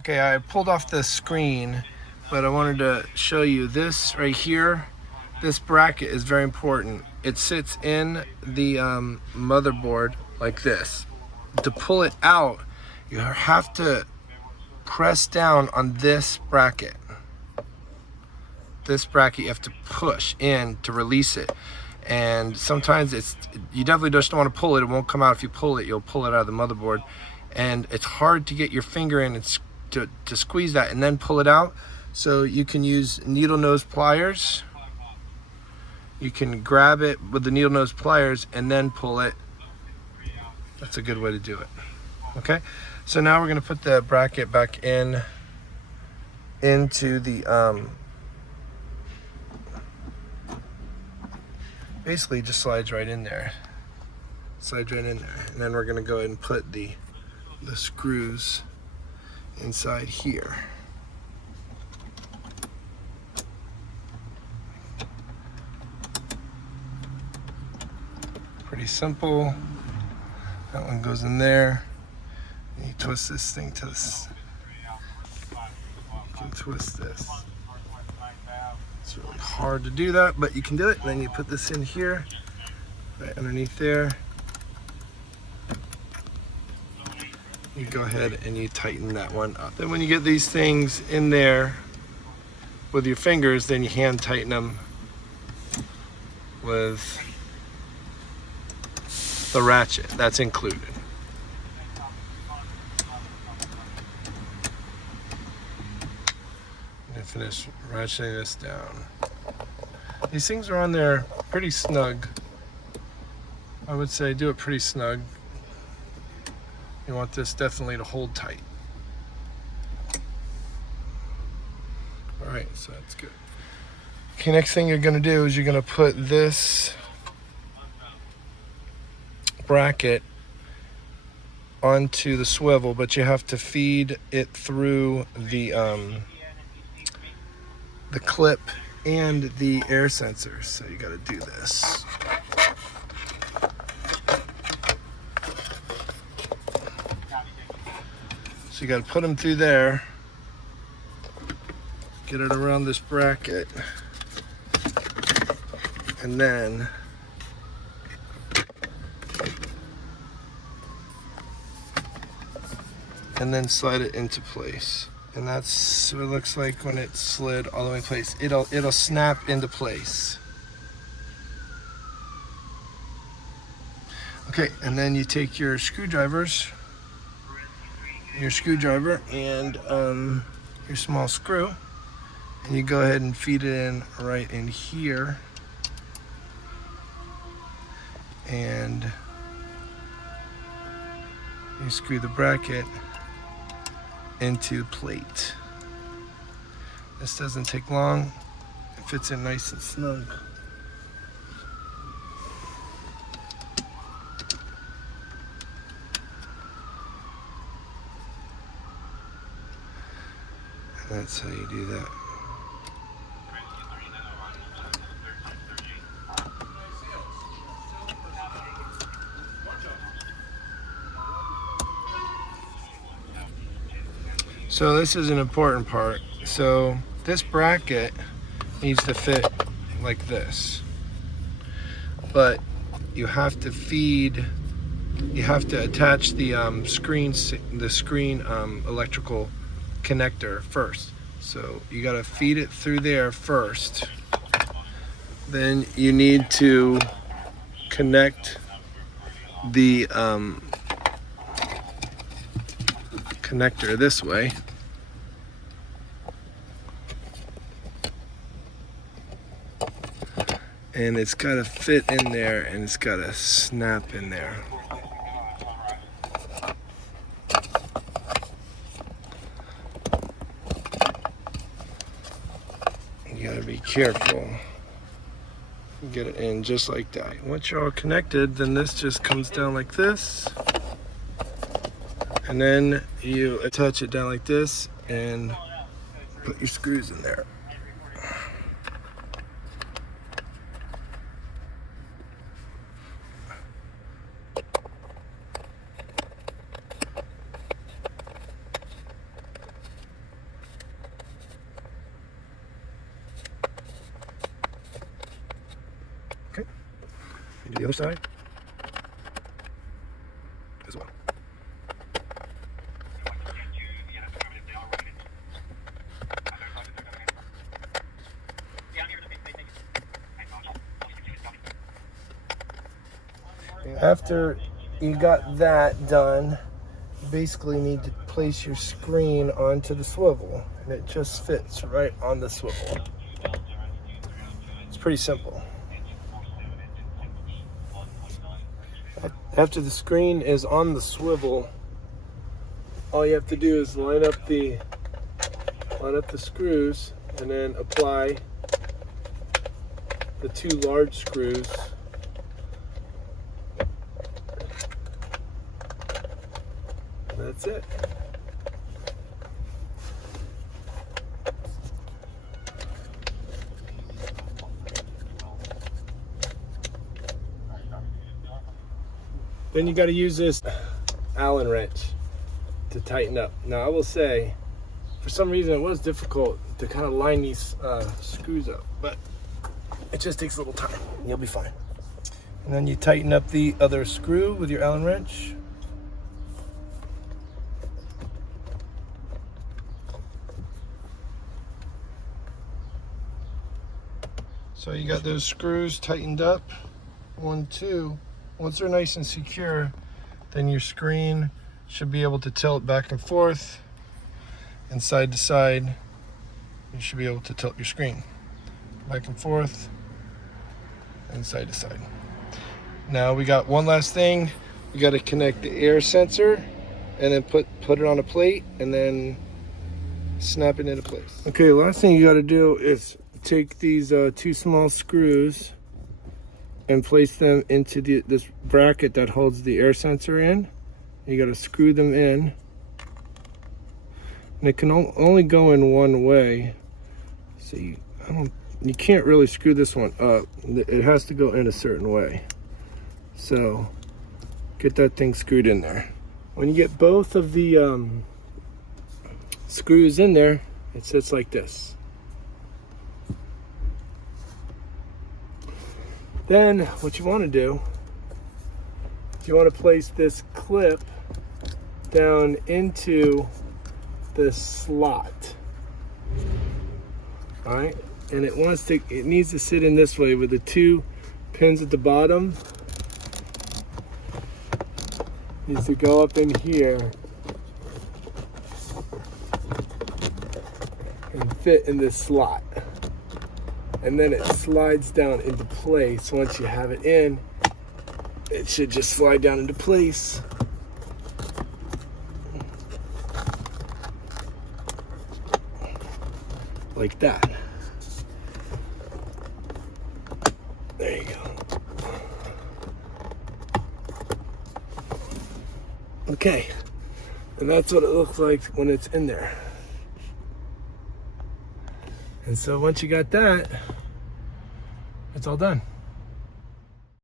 Okay, I pulled off the screen, but I wanted to show you this right here. This bracket is very important. It sits in the motherboard like this. To pull it out, you have to press down on this bracket. This bracket you have to push in to release it. And sometimes you definitely just don't want to pull it. It won't come out. If you pull it, you'll pull it out of the motherboard. And it's hard to get your finger in and to squeeze that and then pull it out. So you can use needle nose pliers. You can grab it with the needle nose pliers and then pull it. That's a good way to do it. Okay, so now we're going to put the bracket back into the basically it just slides right in there. Slides right in there. And then we're going to go ahead and put the screws inside here. Pretty simple. That one goes in there. And you twist this thing to this. You can twist this. It's really hard to do that, but you can do it. And then you put this in here, right underneath there. You go ahead and you tighten that one up. Then when you get these things in there with your fingers, then you hand tighten them with the ratchet. That's included. And finish ratcheting this down. These things are on there pretty snug. I would say do it pretty snug. You want this definitely to hold tight. All right, so that's good. Okay, next thing you're gonna do is you're gonna put this bracket onto the swivel, but you have to feed it through the clip and the air sensors. So you gotta do this. So you got to put them through there, get it around this bracket, and then slide it into place. And that's what it looks like when it's slid all the way in place. It'll snap into place. Okay, and then you take your screwdriver and your small screw, and you go ahead and feed it in right in here, and you screw the bracket into plate. This doesn't take long. It fits in nice and snug. That's how you do that. So this is an important part. So this bracket needs to fit like this, but you have to attach the screen electrical connector first. So you got to feed it through there first. Then you need to connect the connector this way. And it's got to fit in there, and it's got to snap in there. You gotta be careful. Get it in just like that. Once you're all connected, then this just comes down like this. And then you attach it down like this and put your screws in there. the other side as well. After you got that done, you basically need to place your screen onto the swivel, and it just fits right on the swivel. It's pretty simple. After the screen is on the swivel, all you have to do is line up the screws and then apply the 2 large screws. That's it. Then you got to use this Allen wrench to tighten up. Now I will say, for some reason it was difficult to kind of line these screws up, but it just takes a little time. You'll be fine. And then you tighten up the other screw with your Allen wrench. So you got those screws tightened up, 1, 2. Once they're nice and secure, then your screen should be able to tilt back and forth and side to side. You should be able to tilt your screen back and forth and side to side. Now we got one last thing. We got to connect the air sensor and then put it on a plate and then snap it into place. Okay, the last thing you got to do is take these 2 small screws and place them into this bracket that holds the air sensor in. You got to screw them in, and it can only go in one way. So you can't really screw this one up. It has to go in a certain way. So get that thing screwed in there. When you get both of the screws in there, it sits like this. Then what you want to do is you want to place this clip down into the slot. All right, and it needs to sit in this way with the 2 pins at the bottom. Needs to go up in here and fit in this slot. And then it slides down into place. Once you have it in, it should just slide down into place. Like that. There you go. Okay, and that's what it looks like when it's in there. And so once you got that, it's all done.